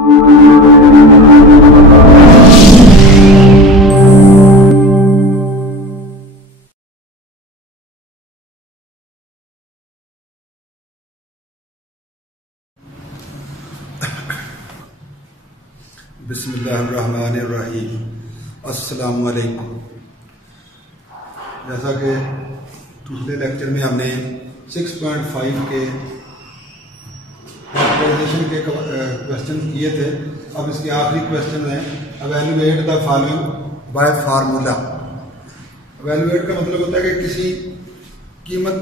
बिस्मिल्लाहिर्रहमानिर्रहीम। अस्सलामु अलैकुम। जैसा कि पिछले लेक्चर में हमने 6.5 के फैक्टराइजेशन के क्वेश्चन किए थे, अब इसके आखिरी क्वेश्चन हैं evaluate the following bye formula. Evaluate का मतलब होता है कि किसी कीमत,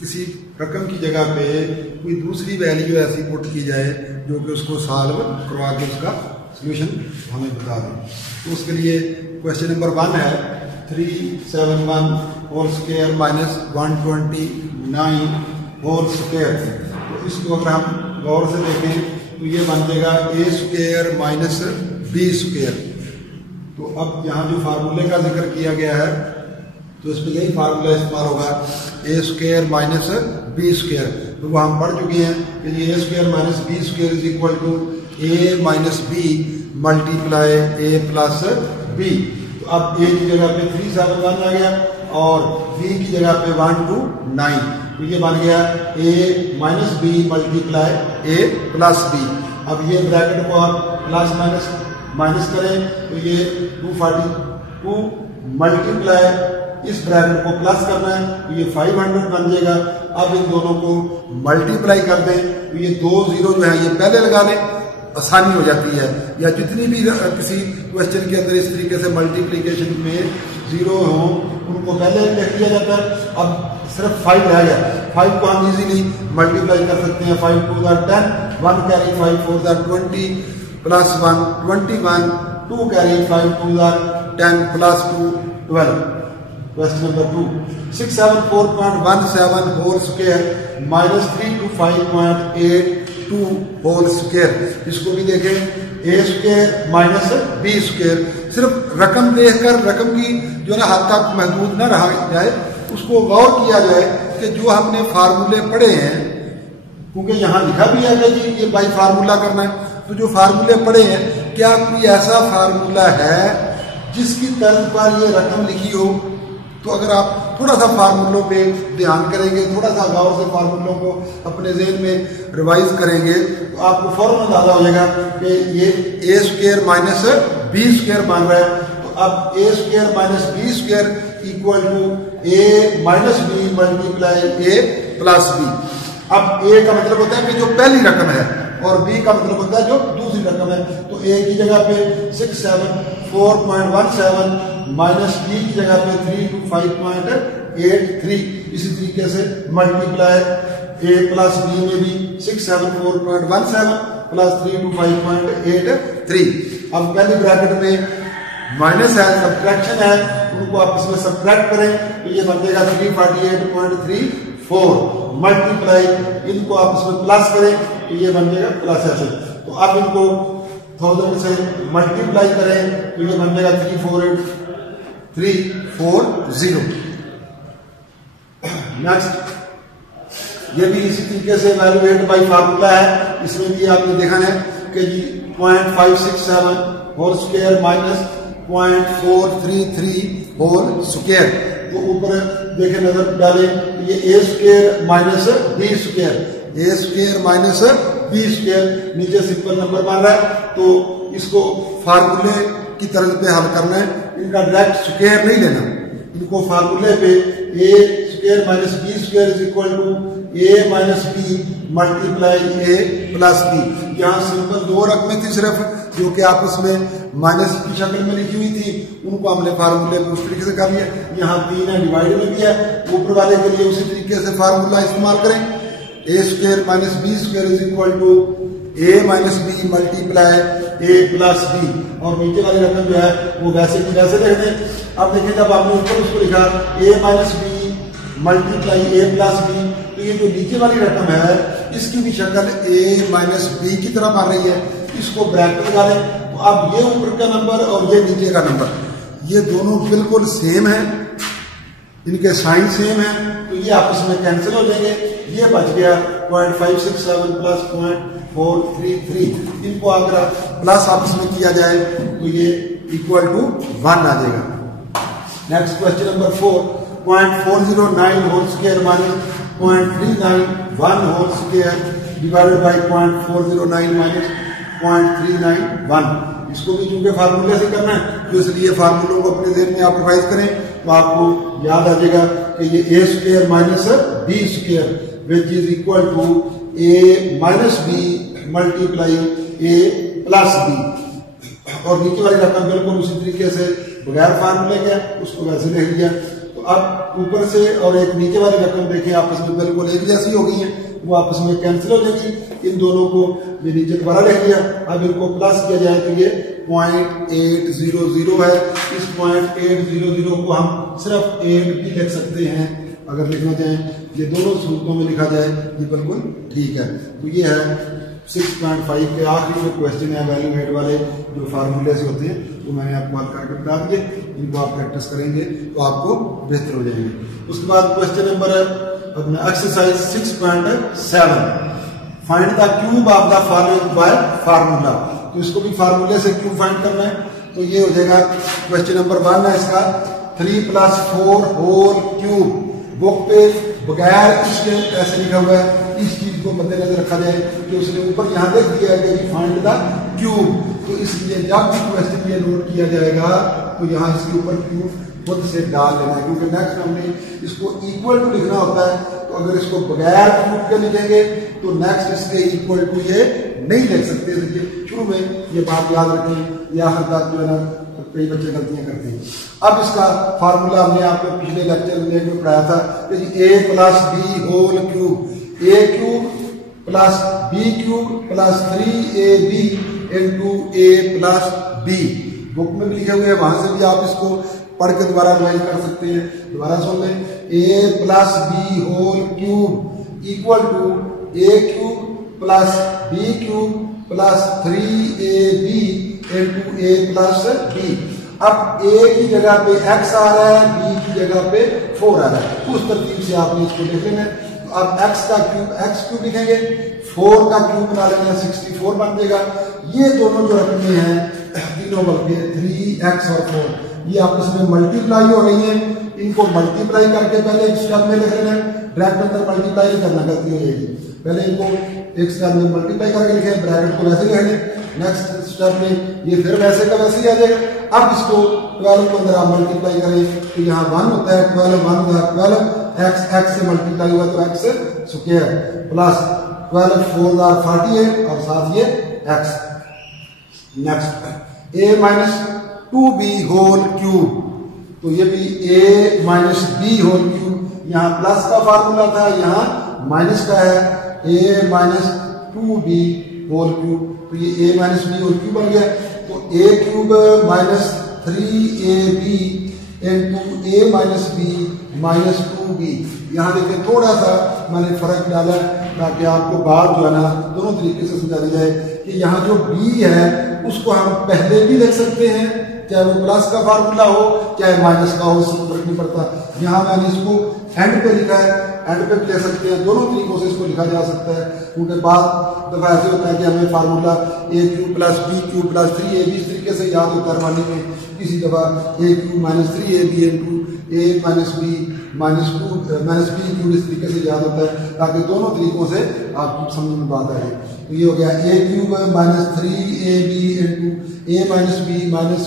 किसी रकम की जगह पे कोई दूसरी वैल्यू ऐसी पुट की जाए जो कि उसको सॉल्व करवा के उसका सोल्यूशन हमें बता दें। तो उसके लिए क्वेश्चन नंबर 1 है 371 whole square minus 129 whole square. तो इसको अगर हम गौर से देखें तो ये बन जाएगा ए स्क्वायर माइनस बी स्क्वायर। तो अब यहाँ जो फार्मूले का जिक्र किया गया है तो इसमें यही फार्मूला इस्तेमाल होगा, A square minus B square. तो वो हम पढ़ चुके हैं कि ये A square minus B square is equal to A minus B multiply A plus B. तो अब ए की जगह पे 371 आ गया और बी की जगह पे 129। तो ये बन गया ए minus B multiply A plus B. अब ये ब्रैकेट को आप प्लस माइनस माइनस करें तो ये 242 मल्टीप्लाई इस ब्रैकेट को प्लस करना है तो ये 500 बन जाएगा। अब इन दोनों को मल्टीप्लाई कर दें तो ये 2 जीरो जो है ये पहले लगा लें, आसानी हो जाती है। या जितनी भी किसी क्वेश्चन के अंदर इस तरीके से मल्टीप्लिकेशन में जीरो हो उनको पहले लिख दिया जाता है। अब सिर्फ 5 रह गया, 5 को हम इजीली मल्टीप्लाई कर सकते हैं। 5 2 10, 1 carry 5 4 20 plus 1 21, 2 carry 5 2 10 plus 2 12। Question number 2 674.17 whole square minus 325.82 whole square. इसको भी देखें A square minus B square. सिर्फ रकम देखकर रकम की जो ना हद तक महदूद न रहा जाए, उसको गौर किया जाए कि जो हमने फार्मूले पढ़े हैं, क्योंकि यहाँ लिखा भी है कि जी ये बाई फार्मूला करना है, तो जो फार्मूले पढ़े हैं क्या कोई ऐसा फार्मूला है जिसकी तर्ज पर ये रकम लिखी हो। तो अगर आप थोड़ा सा फार्मूलों पे ध्यान करेंगे, थोड़ा सा गौर से फार्मूलों को अपने ज़हन में रिवाइज करेंगे तो आपको फौरन अंदाजा हो जाएगा कि ये A square minus B square बन रहा है। तो अब A square minus B square equal to A minus B multiply A plus B. अब ए का मतलब होता है कि जो पहली रकम है और बी का मतलब होता है जो दूसरी रकम है। तो ए की जगह पे 674.17 माइनस बी की जगह पे 325.83। इसी तरीके से मल्टीप्लाई ए प्लस बी में भी 674.17 प्लस 325.83। अब पहली ब्रैकेट में माइनस है, सब्ट्रैक्शन है, उनको आपस में सब्ट्रैक्ट करें तो ये बन जाएगा 348.34 मल्टीप्लाई इनको आपस में प्लस करें तो ये बन जाएगा प्लस ऐसे। तो अब इनको 1000 से मल्टीप्लाई करें तो ये बन जाएगा 340। नेक्स्ट ये भी इसी तरीके से एवेल्युएट बाय फार्मूला है। इसमें भी आपने देखा है कि जी 0.567 whole square minus 0.433 whole square. तो ऊपर देखे नजर डालें ये A square minus B square, A square minus B square, नीचे सिंपल नंबर बन रहा है। तो इसको फार्मूले की तरह पे हल करना है, इनका डायरेक्ट स्क्वायर नहीं लेना, इनको फार्मूले पे A square minus B square is equal to A minus B multiply A plus B. यहाँ सिंपल 2 रकमें थी सिर्फ जो कि आपस में माइनस की शक्ल में लिखी हुई थी, उनको हमने फार्मूले में उस तरीके से कर लिया। यहाँ 3 है, डिवाइड में भी है, ऊपर वाले के लिए उसी तरीके से फार्मूला इस्तेमाल करें। A square minus B square is equal to A minus B multiply A plus B, और नीचे वाली रकम जो है वो वैसे की वैसे लिख दें। अब देखिए जब आपने ऊपर उसको लिखा ए minus B multiply A plus B, तो ये जो नीचे वाली रकम है इसकी भी शक्ल ए माइनस बी की तरह बन रही है, इसको ब्रैकेट लगा लें। तो अब ये ऊपर का नंबर और ये नीचे का नंबर ये दोनों बिल्कुल सेम है, इनके साइन सेम है, तो ये आपस में कैंसिल हो जाएंगे। ये बच गया 0.567 प्लस 0.433। इनको अगर प्लस आपस में किया जाए तो ये इक्वल टू 1 आ जाएगा। Next question number 4, 0.409 whole square minus 0.391 whole square divided by 0.409 minus 0.391। इसको भी चूंकि फार्मूले से करना है तो इसलिए फार्मूलों को अपने ध्यान में आप रिवाइज करें तो आपको याद आ जाएगा कि ये A square minus B square which is equal to A minus B multiply A plus B. और नीचे वाली रकम बिल्कुल उसी तरीके से बगैर फार्मूले के उसको वैसे लिख लिया। तो अब ऊपर से और एक नीचे वाली रकम देखें आपस में बिल्कुल एक जैसी हो गई है, वो आपस में कैंसिल हो जाएगी। इन दोनों को ये नीचे दोबारा लिख लिया। अब इनको प्लस किया जाए तो ये 0.800 है। इस 0.800 को हम सिर्फ 8 भी लिख सकते हैं अगर लिखना चाहें। ये दोनों सूत्रों में लिखा जाए ये बिल्कुल ठीक है। तो ये है 6.5 के आखिरी जो क्वेश्चन है वैल्यू एड वाले जो फार्मूले से होते हैं वो मैंने आपको हल करके बता दिए। इनको आप प्रैक्टिस करेंगे तो आपको बेहतर हो जाएंगे। उसके बाद क्वेश्चन नंबर अपना exercise 6.7, find the cube of the following bye formula. तो इसको भी फार्मूले से क्यूब फाइंड करना है। तो ये हो जाएगा क्वेश्चन नंबर 1 है इसका 3 + 4 होल क्यूब। बुक पे बगैर इसके ऐसे लिखा हुआ है, इस चीज को मद्देनजर रखा जाए कि उसने ऊपर यहाँ देख दिया है कि फाइंड द क्यूब। तो इसलिए जब भी क्वेश्चन ये नोट किया जाएगा तो यहाँ इसके ऊपर क्यूब खुद से डाल लेना है, क्योंकि नेक्स्ट हमने इसको इक्वल टू लिखना होता है। तो अगर इसको बगैर क्यूब के लिखेंगे तो नेक्स्ट इसके इक्वल टू ये नहीं लिख सकते। इसलिए शुरू में ये बात याद रखें, या आखिर तक जो है ना कई बच्चे गलतियां करते हैं। अब इसका फार्मूला हमने आपको पिछले लेक्चर में पढ़ाया था कि a + b whole cube, a cube plus b cube plus 3ab into a plus b। Book में भी लिखे हुए हैं, वहां से भी आप इसको पढ़ के दोबारा रिवाइज कर सकते हैं। दोबारा सुन लें, a + b whole cube equal to a cube plus b cube plus 3ab into a plus b। अब a की जगह पे x आ रहा है, b की जगह पे 4 आ रहा है। उस तरतीब से आपने इसको लिख लेना है। अब x का क्यूब x क्यूब लिखेंगे, 4 का क्यूब बना लेंगे 64 बन जाएगा। ये दोनों जो रकमें हैं तीनों बल्कि 3x और 4 ये आपस में मल्टीप्लाई हो रही है। इनको मल्टीप्लाई करके पहले एक स्टेप में लिख लेना है, ब्रैकेट अंदर मल्टीप्लाई नहीं करना, गलती हो जाएगी। पहले इनको एक स्टेप में मल्टीप्लाई करके लिखे, ब्रैकेट को वैसे लिख लें। नेक्स्ट स्टेप में ये फिर वैसे का वैसे ही आ जाएगा। अब इसको 12 को अंदर आप मल्टीप्लाई करें तो यहाँ 1 होता है, 12 1 होगा 12, x से मल्टीप्लाई हुआ तो x स्क्वायर प्लस 12 4 48 और साथ ये x। Next a - 2b whole cube, तो ये भी a - b होल क्यूब। यहाँ प्लस का फार्मूला था, यहाँ माइनस का है, a - 2b होल क्यूब। तो ये a - b होल क्यूब बन गया। तो a cube minus 3ab into a - b minus 2b। यहाँ देखिए थोड़ा सा मैंने फर्क डाला ताकि आपको बात जो है ना दोनों तरीके से समझा दी जाए कि यहाँ जो b है उसको हम पहले भी लिख सकते हैं, चाहे वो प्लस का फार्मूला हो चाहे माइनस का हो, इससे फर्क नहीं पड़ता। यहाँ मैंने इसको एंड पे लिखा है, एंड पे भी ले सकते हैं, दोनों तरीकों से इसको लिखा जा सकता है। क्योंकि बाद दफा ऐसे होता है कि हमें formula a cube plus b cube plus 3ab इस तरीके से याद होता है रवानी में, किसी दफा a cube minus 3ab into a minus b minus 2 minus b cube इस तरीके से याद होता है, ताकि दोनों तरीकों से आपकी समझ में बात आए। तो ये हो गया a cube minus 3ab into a minus b minus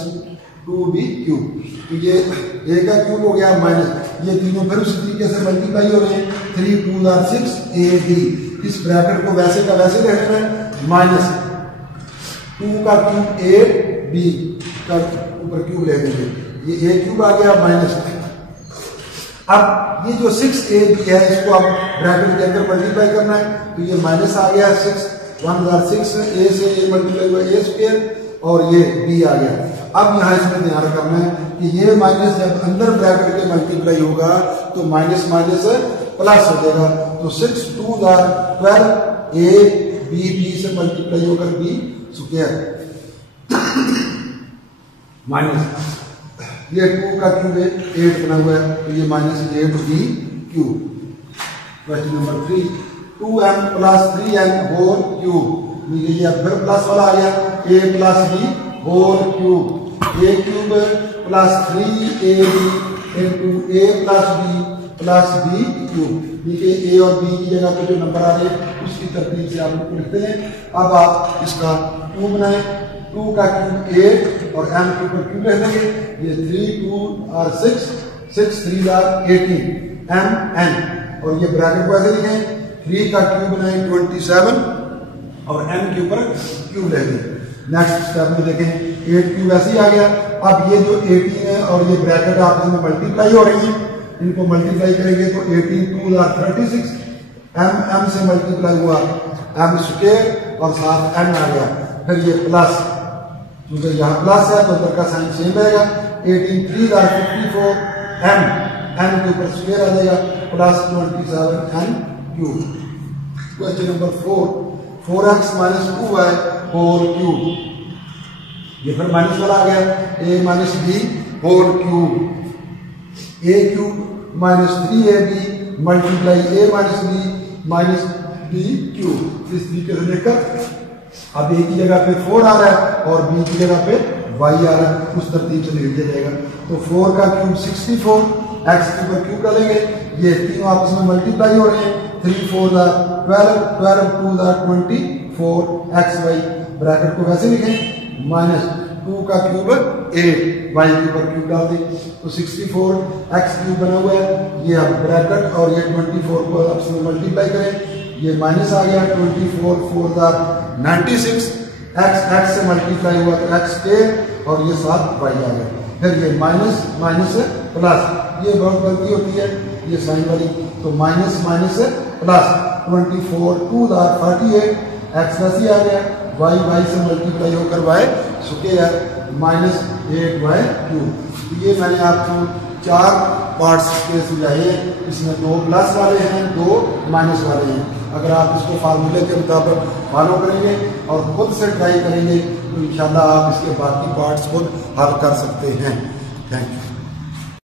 2b cube. तो ये a का क्यूब हो गया माइनस, ये तीनों फिर उसी तरीके से मल्टीप्लाई हो रहे हैं, 3 2 6 ab। इस ब्रैकेट को वैसे का वैसे लिख रहे हैं, माइनस 2 का क्यूब 8b का ऊपर क्यूब ले देंगे, ये a क्यूब आ गया माइनस। अब ये जो 6ab है इसको आप ब्रैकेट के अंदर मल्टीप्लाई करना है, तो ये माइनस आ गया 6 1006 a से a मल्टीप्लाई हुआ a स्क्वायर और ये b आ गया। अब यहाँ इसमें ध्यान रखना है कि ये माइनस जब अंदर ब्रैकेट के मल्टीप्लाई होगा तो माइनस माइनस प्लस हो जाएगा। तो 6 2 12 a b से मल्टीप्लाई होकर b स्क्वायर माइनस ये 2 का क्यूब है 8 बना हुआ है, तो ये minus 8b cube. Question number 3, 2m + 3n whole cube. ये अब फिर प्लस वाला आ गया, A plus B whole cube, A cube plus 3ab into A plus B cube. ठीक है, ए और बी की जगह पे जो नंबर आ रहे हैं उसकी तरतीब से आप उनको लिखते हैं। अब आप इसका क्यूब बनाएं, 2 का क्यूब 8 और m के ऊपर क्यूब रख देंगे, ये 3 2 और 6 6 3 आर 18 m n, और ये ब्रैकेट को ऐसे लिखें, 3 का क्यूब बनाएं 27 और m के ऊपर क्यूब रख दें। नेक्स्ट स्टेप में देखें, 8 क्यूब ऐसे ही आ गया। अब ये जो 18 है और ये ब्रैकेट आप इसमें मल्टीप्लाई हो रही है, इनको मल्टीप्लाई करेंगे तो 18 2 आर 36, m से मल्टीप्लाई हुआ m स्क्वायर और साथ n आ गया। फिर ये प्लस, क्योंकि यहाँ प्लस है तो उधर का साइन सेम रहेगा, 18 3 आर 54 n के ऊपर स्क्वायर आ जाएगा plus 27 n cube. Question number 4x minus 2y whole cube, ये फिर माइनस वाला आ गया, a minus B whole cube, a cube minus 3ab multiply a minus b cube. इस तरीके से देखकर अब a की जगह पे 4 आ रहा है और b की जगह पे y आ रहा है, उस तरतीब से लिख दिया जाएगा। तो 4 का क्यूब 64, x के ऊपर क्यूब डालेंगे, ये तीनों आपस में मल्टीप्लाई हो रहे हैं, 3 4 12 12 2 24 xy, ब्रैकेट को वैसे लिखें, माइनस 2 का क्यूब 8, y के ऊपर क्यूब डाल दें, तो 64 x क्यूब बना हुआ है, ये अब ब्रैकेट और ये 24 को आपस में मल्टीप्लाई करें, ये माइनस आ गया, 24 4 96, x से मल्टीप्लाई हुआ तो x के और ये साथ y आ गया। फिर ये माइनस माइनस प्लस, ये बहुत गलती होती है ये साइन वाली, तो माइनस माइनस प्लस 24 2 48, x वैसे ही आ गया, y से मल्टीप्लाई होकर y square minus 8y cube. ये मैंने आपको 4 पार्ट्स के समझाए हैं, इसमें 2 प्लस वाले हैं 2 माइनस वाले हैं। अगर आप इसको फार्मूले के मुताबिक फॉलो करेंगे और खुद से ट्राई करेंगे तो इंशाल्लाह आप इसके बाकी पार्ट्स खुद हल कर सकते हैं। Thank you.